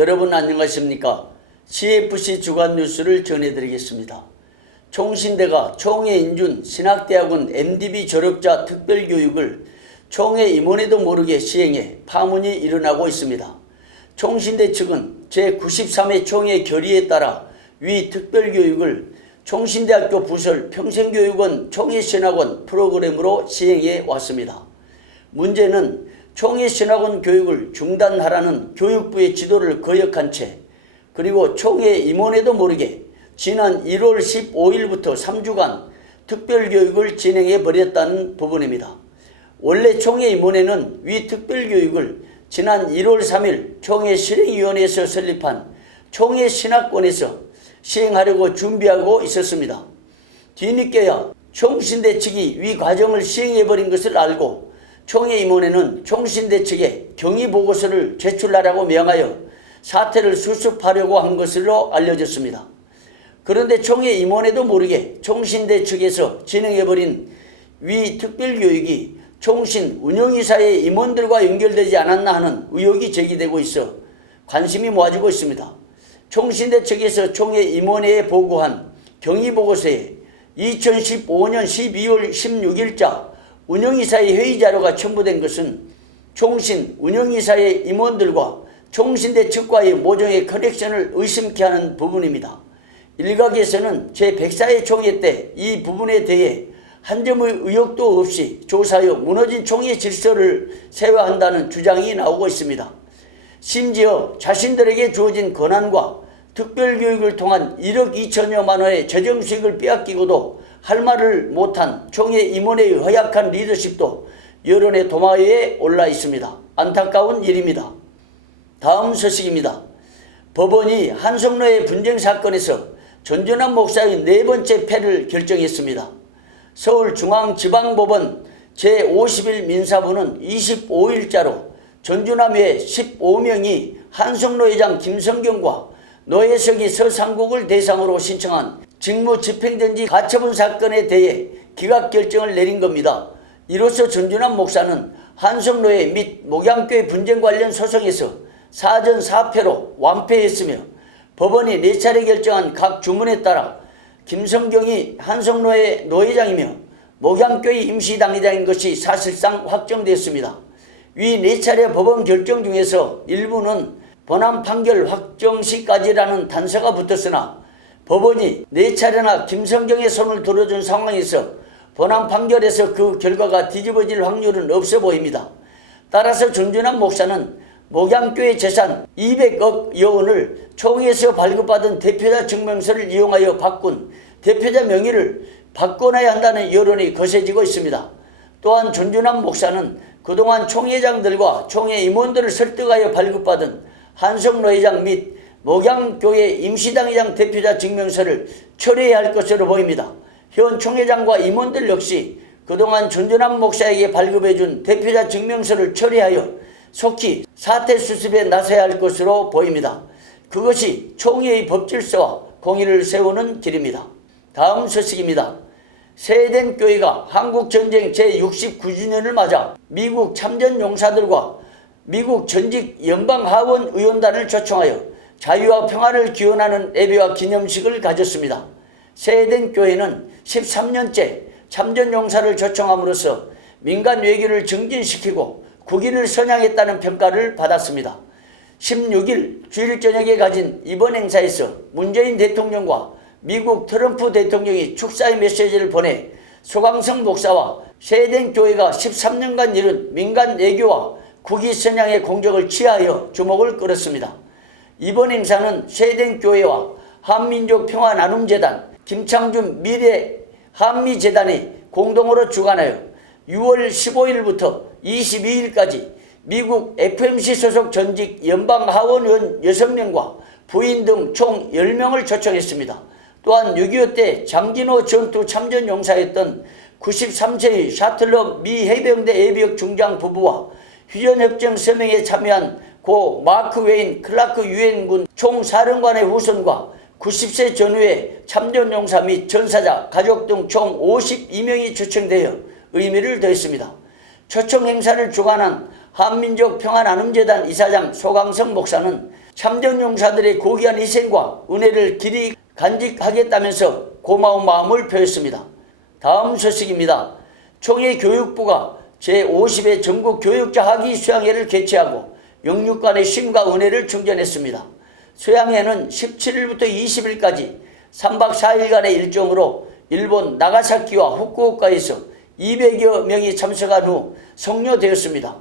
여러분 안녕하십니까? CFC 주간 뉴스를 전해드리겠습니다. 총신대가 총회 인준 신학대학원 MDB 졸업자 특별교육을 총회 임원에도 모르게 시행해 파문이 일어나고 있습니다. 총신대 측은 제93회 총회 결의에 따라 위 특별교육을 총신대학교 부설 평생교육원 총회신학원 프로그램으로 시행해 왔습니다. 문제는 총회신학원 교육을 중단하라는 교육부의 지도를 거역한 채 그리고 총회 임원에도 모르게 지난 1월 15일부터 3주간 특별교육을 진행해 버렸다는 부분입니다. 원래 총회 임원회는 위 특별교육을 지난 1월 3일 총회 실행위원회에서 설립한 총회 신학원에서 시행하려고 준비하고 있었습니다. 뒤늦게야 총신대 측이 위 과정을 시행해버린 것을 알고 총회 임원회는 총신대 측에 경위보고서를 제출하라고 명하여 사태를 수습하려고 한 것으로 알려졌습니다. 그런데 총회 임원회도 모르게 총신대 측에서 진행해버린 위 특별교육이 총신 운영이사의 임원들과 연결되지 않았나 하는 의혹이 제기되고 있어 관심이 모아지고 있습니다. 총신대 측에서 총회 임원회에 보고한 경위보고서에 2015년 12월 16일자 운영이사의 회의자료가 첨부된 것은 총신 운영이사의 임원들과 총신대 측과의 모종의 커넥션을 의심케 하는 부분입니다. 일각에서는 제104회 총회 때 이 부분에 대해 한 점의 의혹도 없이 조사하여 무너진 총회 질서를 세워한다는 주장이 나오고 있습니다. 심지어 자신들에게 주어진 권한과 특별교육을 통한 1억 2천여만 원의 재정 수익을 빼앗기고도 할 말을 못한 총회 임원회의 허약한 리더십도 여론의 도마 위에 올라 있습니다. 안타까운 일입니다. 다음 소식입니다. 법원이 한성로의 분쟁 사건에서 전준환 목사의 4번째 패를 결정했습니다. 서울중앙지방법원 제50일 민사부는 25일자로 전준환 외 15명이 한성로 회장 김성경과 노혜석이 서상국을 대상으로 신청한 직무집행정지 가처분 사건에 대해 기각결정을 내린 겁니다. 이로써 전준환 목사는 한성로회 및 목양교회 분쟁 관련 소송에서 사전 사패로 완패했으며 법원이 4차례 결정한 각 주문에 따라 김성경이 한성로회 노회장이며 목양교회 임시당회장인 것이 사실상 확정됐습니다. 위 4차례 법원 결정 중에서 일부는 본안 판결 확정 시까지라는 단서가 붙었으나 법원이 4차례나 김성경의 손을 들어준 상황에서 본안 판결에서 그 결과가 뒤집어질 확률은 없어 보입니다. 따라서 전준환 목사는 목양교회 재산 200억 여원을 총회에서 발급받은 대표자 증명서를 이용하여 바꾼 대표자 명의를 바꿔놔야 한다는 여론이 거세지고 있습니다. 또한 전준환 목사는 그동안 총회장들과 총회 임원들을 설득하여 발급받은 한성로 회장 및 목양교회 임시당회장 대표자 증명서를 철회해야 할 것으로 보입니다. 현 총회장과 임원들 역시 그동안 전준환 목사에게 발급해준 대표자 증명서를 철회하여 속히 사태 수습에 나서야 할 것으로 보입니다. 그것이 총회의 법질서와 공의를 세우는 길입니다. 다음 소식입니다. 세덴 교회가 한국전쟁 제69주년을 맞아 미국 참전용사들과 미국 전직 연방하원 의원단을 초청하여 자유와 평화를 기원하는 예배와 기념식을 가졌습니다. 세덴 교회는 13년째 참전용사를 초청함으로써 민간 외교를 증진시키고 국위를 선양했다는 평가를 받았습니다. 16일 주일 저녁에 가진 이번 행사에서 문재인 대통령과 미국 트럼프 대통령이 축사의 메시지를 보내 소강성 목사와 세덴 교회가 13년간 이룬 민간 외교와 국위 선양의 공적을 취하여 주목을 끌었습니다. 이번 행사는 세덴 교회와 한민족 평화나눔재단, 김창준 미래 한미재단이 공동으로 주관하여 6월 15일부터 22일까지 미국 FMC 소속 전직 연방하원의원 6명과 부인 등 총 10명을 초청했습니다. 또한 6.25 때 장진호 전투 참전용사였던 93세의 샤틀러 미 해병대 예비역 중장 부부와 휴전협정 서명에 참여한 고 마크 웨인 클라크 유엔군 총사령관의 후손과 90세 전후의 참전용사 및 전사자, 가족 등 총 52명이 초청되어 의미를 더했습니다. 초청 행사를 주관한 한민족 평화나눔재단 이사장 소강성 목사는 참전 용사들의 고귀한 희생과 은혜를 길이 간직하겠다면서 고마운 마음을 표했습니다. 다음 소식입니다. 총회교육부가 제50회 전국 교육자 학위 수양회를 개최하고 영육간의 쉼과 은혜를 충전했습니다. 수양회는 17일부터 20일까지 3박 4일간의 일정으로 일본 나가사키와 후쿠오카에서 200여 명이 참석한 후 성료되었습니다.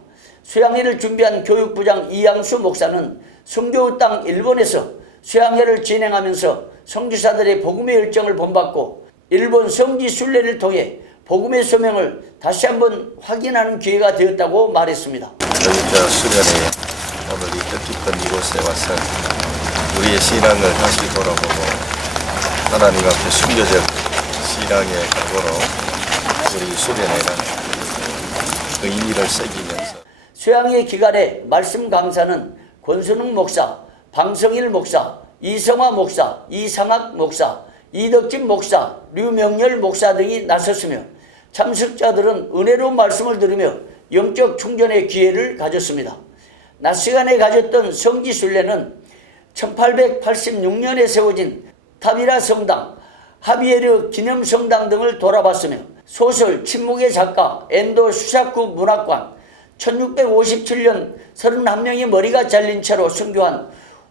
수양회를 준비한 교육부장 이양수 목사는 선교 땅 일본에서 수양회를 진행하면서 선교사들의 복음의 열정을 본받고 일본 성지 순례를 통해 복음의 소명을 다시 한번 확인하는 기회가 되었다고 말했습니다. 교육자 수련회 오늘 이 뜻깊은 이곳에 와서 우리의 신앙을 다시 돌아보고 하나님 앞에 순교적 신앙의 각오로 우리 수련회는 의미를 새기면서 수양회 기간에 말씀 강사는 권순웅 목사, 방성일 목사, 이성화 목사, 이상학 목사, 이덕진 목사, 류명열 목사 등이 나섰으며 참석자들은 은혜로운 말씀을 들으며 영적 충전의 기회를 가졌습니다. 낮 시간에 가졌던 성지순례는 1886년에 세워진 타비라 성당, 하비에르 기념성당 등을 돌아봤으며 소설 침묵의 작가 엔도 수사쿠 문학관, 1657년 31명의 머리가 잘린 채로 순교한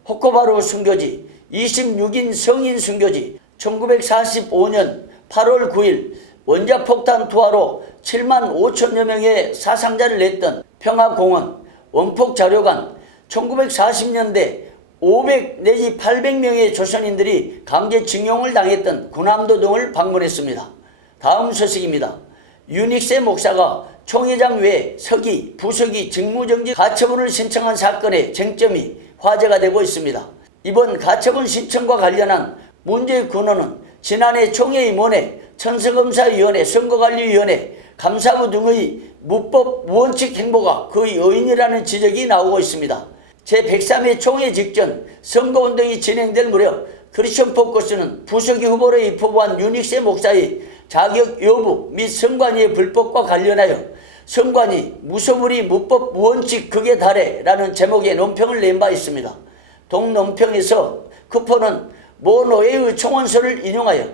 호코바루 순교지, 26인 성인 순교지, 1945년 8월 9일 원자폭탄 투하로 7만 5천여 명의 사상자를 냈던 평화공원, 원폭자료관, 1940년대 500 내지 800명의 조선인들이 강제징용을 당했던 군함도 등을 방문했습니다. 다음 소식입니다. 유닉세 목사가 총회장 외 서기, 부서기, 직무정지 가처분을 신청한 사건의 쟁점이 화제가 되고 있습니다. 이번 가처분 신청과 관련한 문제의 근원은 지난해 총회임원회, 천서검사위원회, 선거관리위원회, 감사부 등의 무법 무원칙 행보가 그 요인이라는 지적이 나오고 있습니다. 제103회 총회 직전 선거운동이 진행될 무렵 크리스천 포커스는 부서기 후보로 입후보한 유닉세 목사의 자격 여부 및 선관위의 불법과 관련하여 선관위 무소불위 무법 무원칙 극에 달해 라는 제목의 논평을 낸 바 있습니다. 동논평에서 쿠퍼는 모 노예의 총원서를 인용하여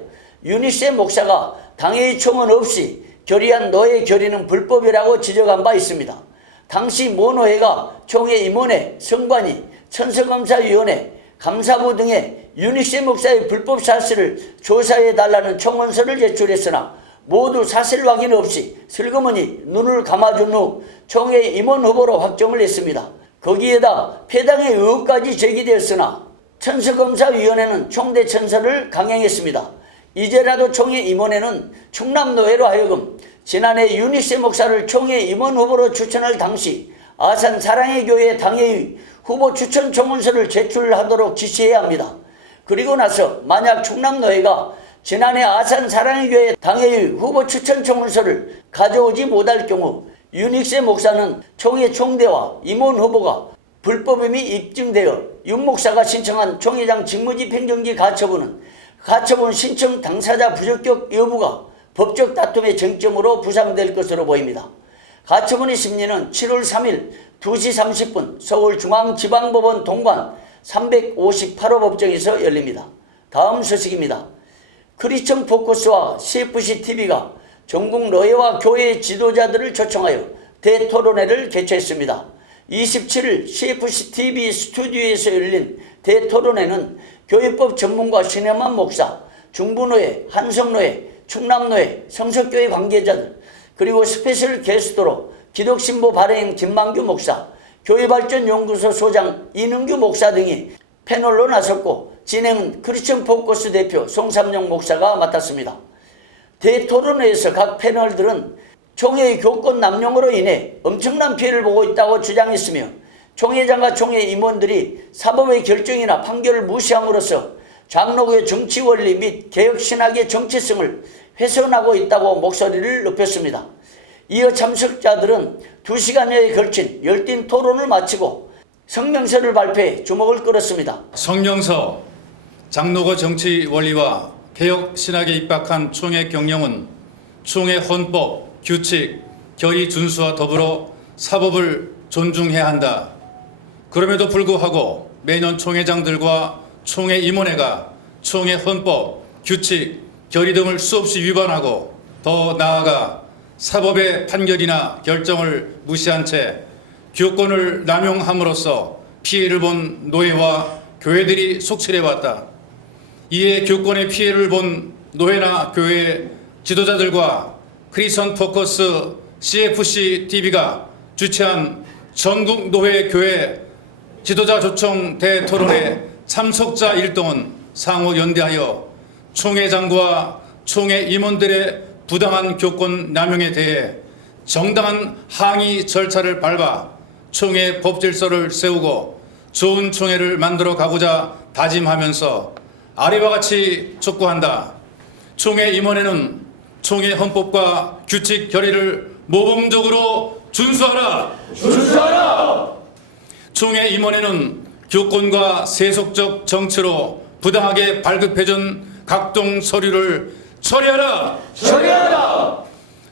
유닉세 목사가 당회의 총원 없이 결의한 노예 결의는 불법이라고 지적한 바 있습니다. 당시 모 노예가 총회 임원회, 선관위, 천서검사위원회, 감사부 등의 유닉세 목사의 불법 사실을 조사해달라는 총원서를 제출했으나 모두 사실 확인 없이 슬그머니 눈을 감아준 후 총회 임원 후보로 확정을 했습니다. 거기에다 폐당의 의혹까지 제기되었으나 천서검사위원회는 총대 천서를 강행했습니다. 이제라도 총회 임원회는 충남노회로 하여금 지난해 유닉세 목사를 총회 임원 후보로 추천할 당시 아산 사랑의 교회 당회의 후보 추천 총원서를 제출하도록 지시해야 합니다. 그리고 나서 만약 충남노회가 지난해 아산 사랑의 교회 당회의 후보 추천 총원서를 가져오지 못할 경우 유닉세 목사는 총회 총대와 임원 후보가 불법임이 입증되어 윤 목사가 신청한 총회장 직무집행정지 가처분은 가처분 신청 당사자 부적격 여부가 법적 다툼의 쟁점으로 부상될 것으로 보입니다. 가처분의 심리는 7월 3일 2시 30분 서울중앙지방법원 동관 358호 법정에서 열립니다. 다음 소식입니다. 크리스천 포커스와 CFC-TV가 전국 노예와 교회 지도자들을 초청하여 대토론회를 개최했습니다. 27일 CFC-TV 스튜디오에서 열린 대토론회는 교회법 전문가 신혜만 목사, 중부노회, 한성노회, 충남노회, 성석교회 관계자들, 그리고 스페셜 게스트로 기독신보 발해인 김만규 목사, 교회발전연구소 소장 이능규 목사 등이 패널로 나섰고 진행은 크리스천 포커스 대표 송삼영 목사가 맡았습니다. 대토론회에서 각 패널들은 총회의 교권 남용으로 인해 엄청난 피해를 보고 있다고 주장했으며 총회장과 총회 임원들이 사법의 결정이나 판결을 무시함으로써 장로교의 정치 원리 및 개혁신학의 정체성을 훼손하고 있다고 목소리를 높였습니다. 이어 참석자들은 2시간여에 걸친 열띤 토론을 마치고 성명서를 발표해 주목을 끌었습니다. 성명서, 장로교 정치 원리와 개혁 신학에 입각한 총회 경영은 총회 헌법, 규칙, 결의 준수와 더불어 사법을 존중해야 한다. 그럼에도 불구하고 매년 총회장들과 총회 임원회가 총회 헌법, 규칙, 결의 등을 수없이 위반하고 더 나아가 사법의 판결이나 결정을 무시한 채 교권을 남용함으로써 피해를 본 노회와 교회들이 속출해왔다. 이에 교권의 피해를 본 노회나 교회 지도자들과 크리스천 포커스 CFC TV가 주최한 전국 노회 교회 지도자 조청 대토론회 참석자 일동은 상호 연대하여 총회장과 총회 임원들의 부당한 교권 남용에 대해 정당한 항의 절차를 밟아 총회 법질서를 세우고 좋은 총회를 만들어 가고자 다짐하면서 아래와 같이 촉구한다. 총회 임원회는 총회 헌법과 규칙 결의를 모범적으로 준수하라. 준수하라. 총회 임원회는 교권과 세속적 정치로 부당하게 발급해준 각종 서류를 처리하라. 처리하라.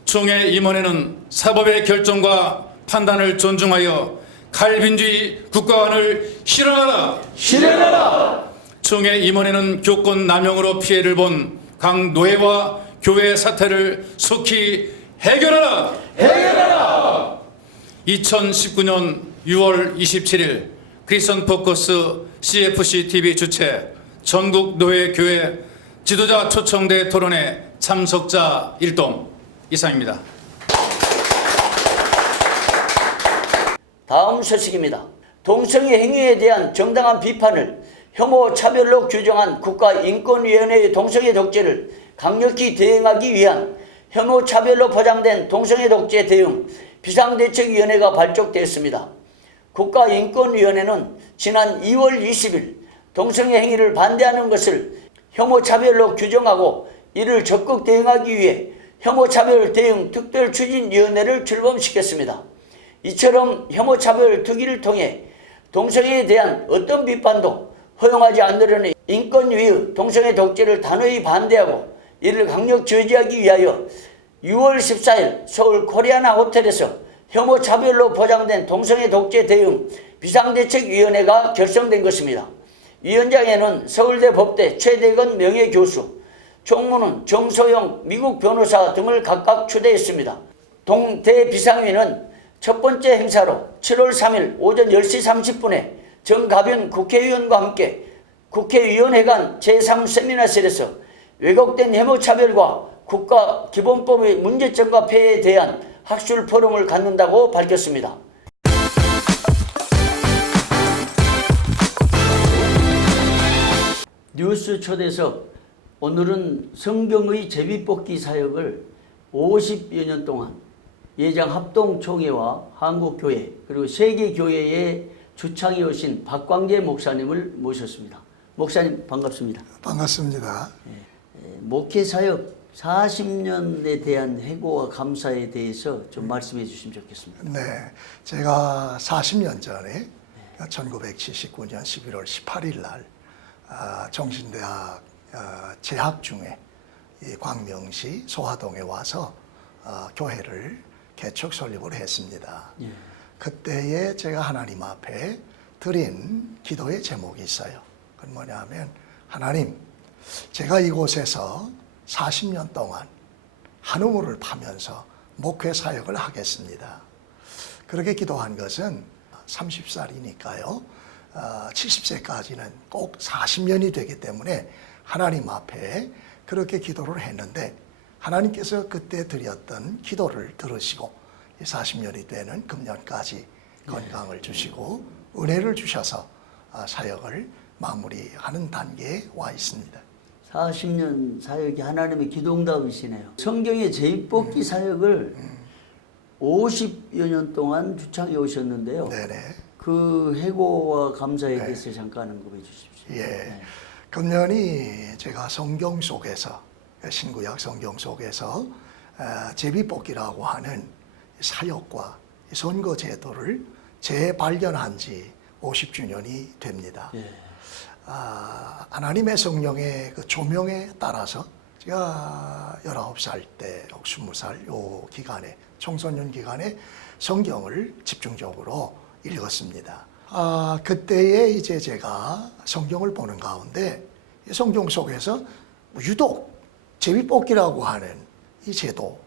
총회 임원회는 사법의 결정과 판단을 존중하여 칼빈주의 국가관을 실현하라. 실현하라. 총회 임원회는 교권 남용으로 피해를 본 각 노회와 교회 사태를 속히 해결하라. 해결하라. 2019년 6월 27일 크리스천 포커스 CFC TV 주최 전국 노회 교회 지도자 초청대 토론회 참석자 일동 이상입니다. 다음 소식입니다. 동성애 행위에 대한 정당한 비판을 혐오 차별로 규정한 국가인권위원회의 동성애 독재를 강력히 대응하기 위한 혐오 차별로 포장된 동성애 독재 대응 비상대책위원회가 발족되었습니다. 국가인권위원회는 지난 2월 20일 동성애 행위를 반대하는 것을 혐오 차별로 규정하고 이를 적극 대응하기 위해 혐오 차별 대응 특별추진위원회를 출범시켰습니다. 이처럼 혐오 차별 특위를 통해 동성애에 대한 어떤 비판도 허용하지 않으려는 인권위의 동성애 독재를 단호히 반대하고 이를 강력 저지하기 위하여 6월 14일 서울 코리아나 호텔에서 혐오 차별로 포장된 동성애 독재 대응 비상대책위원회가 결성된 것입니다. 위원장에는 서울대 법대 최대건 명예교수, 총무는 정소영 미국 변호사 등을 각각 초대했습니다. 동대 비상위는 첫 번째 행사로 7월 3일 오전 10시 30분에 정가변 국회의원과 함께 국회의원회관 제3세미나실에서 왜곡된 혐오차별과 국가기본법의 문제점과 폐해에 대한 학술 포럼을 갖는다고 밝혔습니다. 뉴스 초대석, 오늘은 성경의 제비뽑기 사역을 50여 년 동안 예장 합동총회와 한국교회 그리고 세계교회의 주창해 오신 박광재 목사님을 모셨습니다. 목사님 반갑습니다. 반갑습니다. 목회사역 40년에 대한 해고와 감사에 대해서 좀 말씀해 주시면 좋겠습니다. 네, 제가 40년 전에 1979년 11월 18일 날 정신대학 재학 중에 광명시 소화동에 와서 교회를 개척 설립을 했습니다. 그때에 제가 하나님 앞에 드린 기도의 제목이 있어요. 그건 뭐냐면, 하나님, 제가 이곳에서 40년 동안 한우물을 파면서 목회 사역을 하겠습니다. 그렇게 기도한 것은 30살이니까요. 70세까지는 꼭 40년이 되기 때문에 하나님 앞에 그렇게 기도를 했는데, 하나님께서 그때 드렸던 기도를 들으시고 40년이 되는 금년까지 건강을 주시고 은혜를 주셔서 사역을 마무리하는 단계에 와 있습니다. 40년 사역이 하나님의 기도응답이시네요. 성경의 제비뽑기 사역을 50여 년 동안 주창해 오셨는데요. 네네. 그 해고와 감사에 대해서 잠깐 언급해 주십시오. 예. 금년이 제가 성경 속에서, 신구약 성경 속에서 제비뽑기라고 하는 사역과 선거 제도를 재발견한 지 50주년이 됩니다. 하나님의 성령의 그 조명에 따라서 제가 19살 때, 20살 요 기간에, 청소년 기간에 성경을 집중적으로 읽었습니다. 그때에 이제 제가 성경을 보는 가운데 이 성경 속에서 유독 제비뽑기라고 하는 이 제도,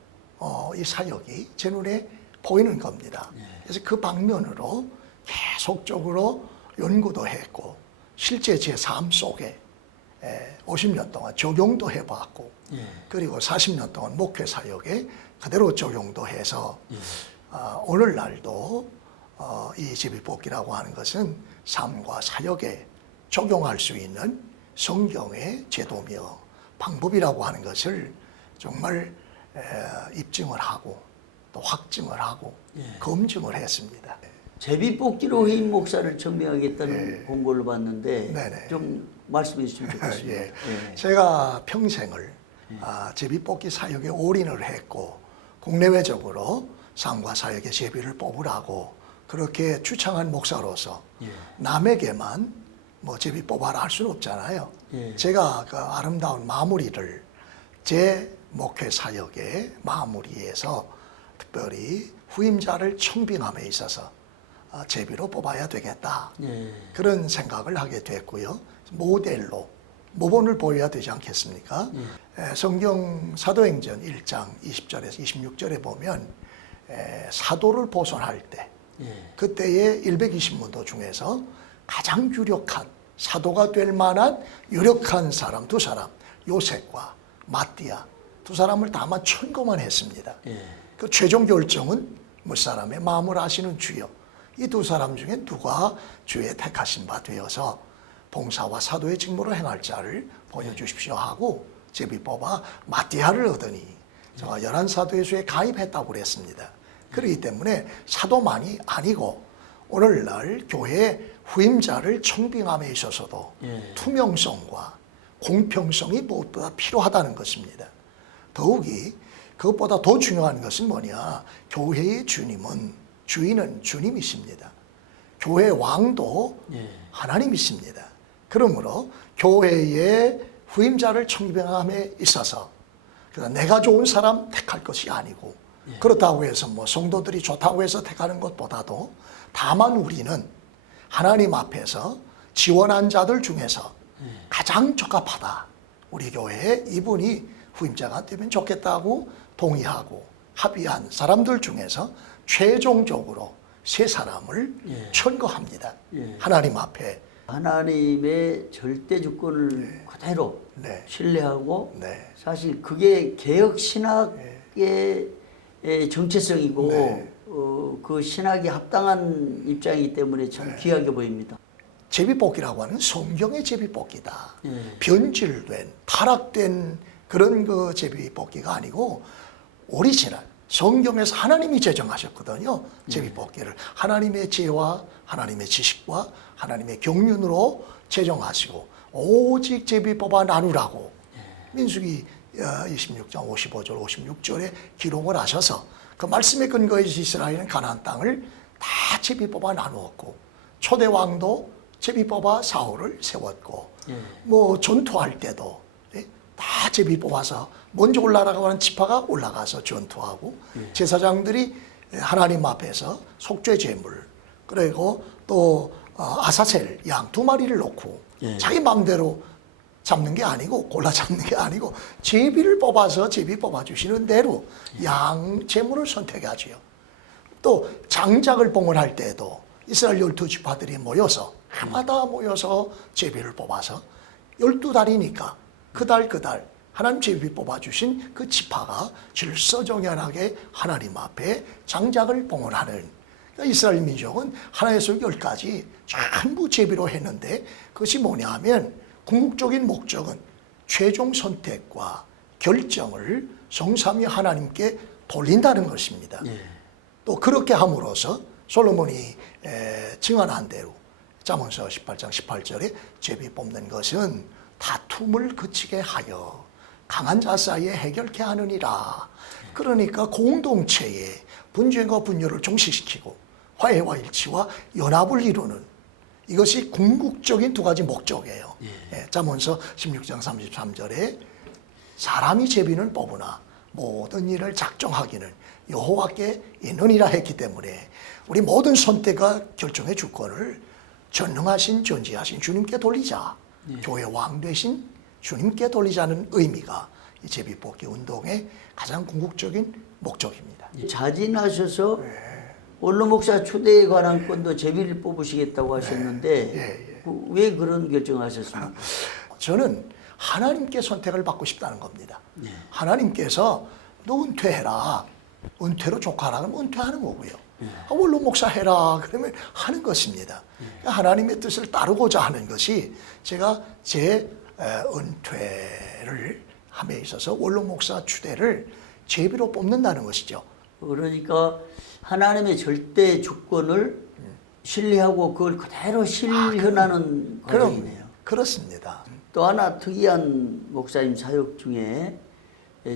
이 사역이 제 눈에 보이는 겁니다. 그래서 그 방면으로 계속적으로 연구도 했고 실제 제 삶 속에 50년 동안 적용도 해봤고 그리고 40년 동안 목회 사역에 그대로 적용도 해서 오늘날도 이 제비뽑기라고 하는 것은 삶과 사역에 적용할 수 있는 성경의 제도며 방법이라고 하는 것을 정말 입증을 하고 또 확증을 하고 검증을 했습니다. 제비뽑기로 해임 목사를 천명하겠다는 공고를 봤는데 네네. 좀 말씀해 주시면 좋겠습니다. 예. 제가 평생을 제비뽑기 사역에 올인을 했고 국내외적으로 삶과 사역의 제비를 뽑으라고 그렇게 추창한 목사로서 남에게만 뭐 제비 뽑아라 할 수는 없잖아요. 제가 그 아름다운 마무리를 제 목회 사역의 마무리에서 특별히 후임자를 청빙함에 있어서 제비로 뽑아야 되겠다. 그런 생각을 하게 됐고요. 모델로 모본을 보여야 되지 않겠습니까? 성경 사도행전 1장 20절에서 26절에 보면 사도를 보존할 때 그때의 120문도 중에서 가장 유력한 사도가 될 만한 유력한 사람 두 사람 요셉과 마띠아 두 사람을 다만 천거만 했습니다. 그 최종 결정은 몇 사람의 마음을 아시는 주여 이 두 사람 중에 누가 주의 택하신 바 되어서 봉사와 사도의 직무를 행할 자를 보여주십시오 하고 제비 뽑아 마띠아를 얻으니 제가 11사도의 수에 가입했다고 그랬습니다. 그렇기 때문에 사도만이 아니고 오늘날 교회 후임자를 청빙함에 있어서도 투명성과 공평성이 무엇보다 필요하다는 것입니다. 더욱이 그것보다 더 중요한 것은 뭐냐? 교회의 주인은 주님이십니다. 교회 왕도 하나님이십니다. 그러므로 교회의 후임자를 청빙함에 있어서 내가 좋은 사람 택할 것이 아니고 그렇다고 해서 뭐 성도들이 좋다고 해서 택하는 것보다도 다만 우리는 하나님 앞에서 지원한 자들 중에서 가장 적합하다. 우리 교회에 이분이 후임자가 되면 좋겠다고 동의하고 합의한 사람들 중에서 최종적으로 세 사람을 천거합니다. 하나님 앞에. 하나님의 절대 주권을 그대로 신뢰하고 네. 사실 그게 개혁 신학의 정체성이고 그 신학이 합당한 입장이기 때문에 참 귀하게 보입니다. 제비뽑기라고 하는 성경의 제비뽑기다. 변질된 타락된 그런 그 제비뽑기가 아니고 오리지널 성경에서 하나님이 제정하셨거든요. 제비뽑기를 하나님의 지혜와 하나님의 지식과 하나님의 경륜으로 제정하시고 오직 제비 뽑아 나누라고 민수기 26장 55절 56절에 기록을 하셔서 그 말씀에 근거해서 이스라엘은 가나안 땅을 다 제비 뽑아 나누었고 초대 왕도 제비 뽑아 사울을 세웠고 뭐 전투할 때도 다 제비 뽑아서 먼저 올라가고 하는 지파가 올라가서 전투하고 제사장들이 하나님 앞에서 속죄 제물 그리고 또 아사셀 양 2마리를 놓고 자기 마음대로 잡는 게 아니고 골라 잡는 게 아니고 제비를 뽑아서 제비 뽑아주시는 대로 양 제물을 선택하지요. 또 장작을 봉헌할 때도 이스라엘 12지파들이 모여서 해마다 모여서 제비를 뽑아서 12달이니까 그 달 하나님 제비 뽑아주신 그 지파가 질서정연하게 하나님 앞에 장작을 봉헌하는 그러니까 이스라엘 민족은 하나에서 10까지 전부 제비로 했는데 그것이 뭐냐 하면 궁극적인 목적은 최종 선택과 결정을 성삼위 하나님께 돌린다는 것입니다. 또 그렇게 함으로써 솔로몬이 증언한 대로 잠언서 18장 18절에 제비 뽑는 것은 다툼을 그치게 하여 강한 자 사이에 해결케 하느니라. 그러니까 공동체의 분쟁과 분열을 종식시키고 화해와 일치와 연합을 이루는 이것이 궁극적인 두 가지 목적이에요. 잠언서 16장 33절에 사람이 제비는 뽑으나 모든 일을 작정하기는 여호와께 있느니라 했기 때문에 우리 모든 선택과 결정의 주권을 전능하신 존재하신 주님께 돌리자. 교회 왕 되신 주님께 돌리자는 의미가 이 제비뽑기 운동의 가장 궁극적인 목적입니다. 자진하셔서 원로 목사 추대에 관한 건도 제비를 뽑으시겠다고 하셨는데 예. 왜 그런 결정하셨습니까? 저는 하나님께 선택을 받고 싶다는 겁니다. 하나님께서 너 은퇴해라. 은퇴로 족하라 그러면 은퇴하는 거고요. 원로 목사 해라 그러면 하는 것입니다. 그러니까 하나님의 뜻을 따르고자 하는 것이 제가 제 은퇴를 함에 있어서 원로 목사 추대를 제비로 뽑는다는 것이죠. 그러니까 하나님의 절대 주권을 신뢰하고 그걸 그대로 실현하는 과정이네요. 그렇습니다. 또 하나 특이한 목사님 사역 중에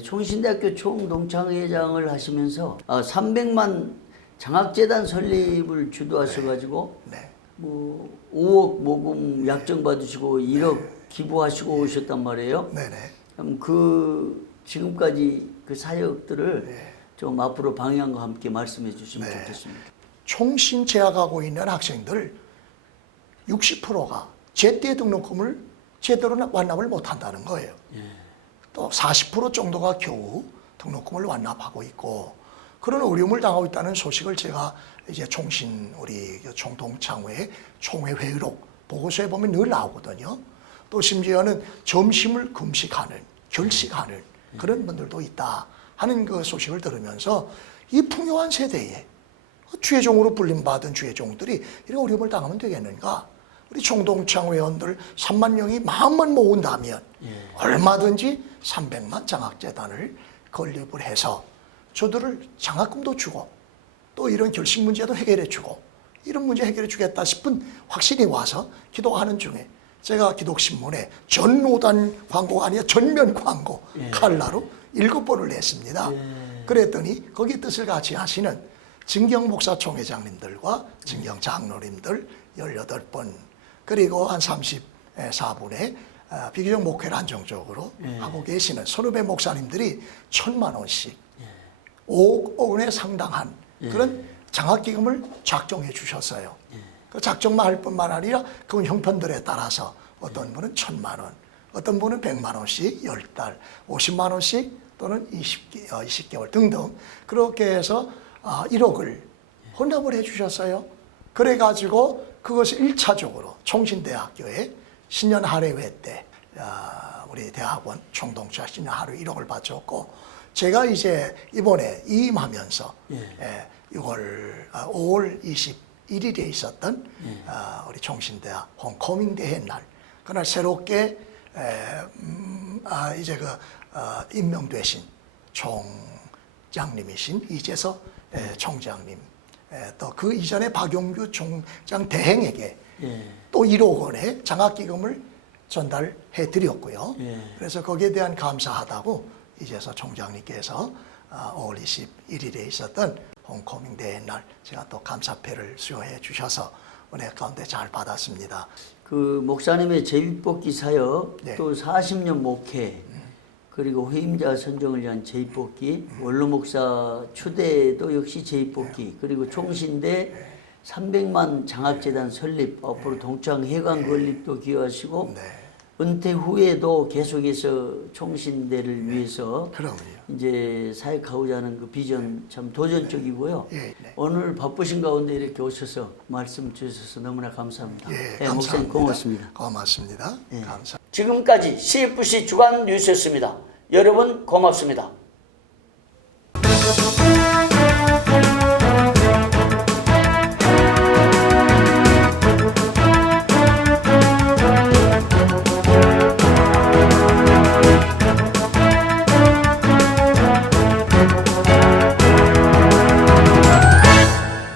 총신대학교 총동창회장을 하시면서 300만 장학재단 설립을 주도하셔가지고 네. 뭐 5억 모금 약정 받으시고 1억 기부하시고 오셨단 말이에요. 네네. 그럼 지금까지 그 사역들을 좀 앞으로 방향과 함께 말씀해 주시면 좋겠습니다. 총신 재학하고 있는 학생들 60%가 제때 등록금을 제대로 완납을 못한다는 거예요. 또 40% 정도가 겨우 등록금을 완납하고 있고 그런 어려움을 당하고 있다는 소식을 제가 이제 총신 우리 총동창회 총회 회의록 보고서에 보면 늘 나오거든요. 또 심지어는 점심을 금식하는 결식하는 그런 분들도 있다 하는 그 소식을 들으면서 이 풍요한 세대에 주의종으로 불림받은 주의종들이 이런 어려움을 당하면 되겠는가? 우리 총동창 회원들 3만 명이 마음만 모은다면 얼마든지 300만 장학재단을 건립을 해서 저들을 장학금도 주고 또 이런 결식 문제도 해결해 주고 이런 문제 해결해 주겠다 싶은 확신이 와서 기도하는 중에 제가 기독신문에 전노단 광고가 아니라 전면 광고 칼라로 7번을 냈습니다. 그랬더니 거기 뜻을 같이 하시는 진경 목사 총회장님들과 진경 장로님들 18번 그리고 한 34분의 비교적 목회를 안정적으로 하고 계시는 선후배 목사님들이 1,000만 원씩 5억 원에 상당한 그런 장학기금을 작정해 주셨어요. 그 작정만 할 뿐만 아니라 그건 형편들에 따라서 어떤 분은 1,000만 원, 어떤 분은 100만 원씩 10달, 50만 원씩 또는 20개월 등등 그렇게 해서 1억을 혼납을 해 주셨어요. 그래가지고 그것을 1차적으로 총신대학교에 신년 할애회 때 우리 대학원 총동창 신년 할애 1억을 바쳤고 제가 이제 이번에 임하면서 5월 21일에 있었던 우리 총신대학 홈커밍 대회 날 그날 새롭게 이제 임명되신 총장님이신 이재석 총장님 또 그 이전에 박용규 총장 대행에게 또 1억 원의 장학기금을 전달해 드렸고요. 그래서 거기에 대한 감사하다고 이재석 총장님께서 5월 21일에 있었던 홈커밍 대회 날 제가 또 감사패를 수여해 주셔서 은혜 가운데 잘 받았습니다. 그 목사님의 제비뽑기 사역 네. 또 40년 목회 그리고 후임자 선정을 위한 제비뽑기 원로 목사 추대도 역시 제비뽑기 그리고 총신대 300만 장학재단 설립 앞으로 동창 회관 건립도 기여하시고 은퇴 후에도 계속해서 총신대를 위해서 그럼요. 이제 사역하고자 하는 그 비전 참 도전적이고요. 오늘 바쁘신 가운데 이렇게 오셔서 말씀 주셔서 너무나 감사합니다. 감사합니다. 목사님 고맙습니다. 고맙습니다. 감사합니다. 지금까지 CFC 주간 뉴스였습니다. 여러분 고맙습니다.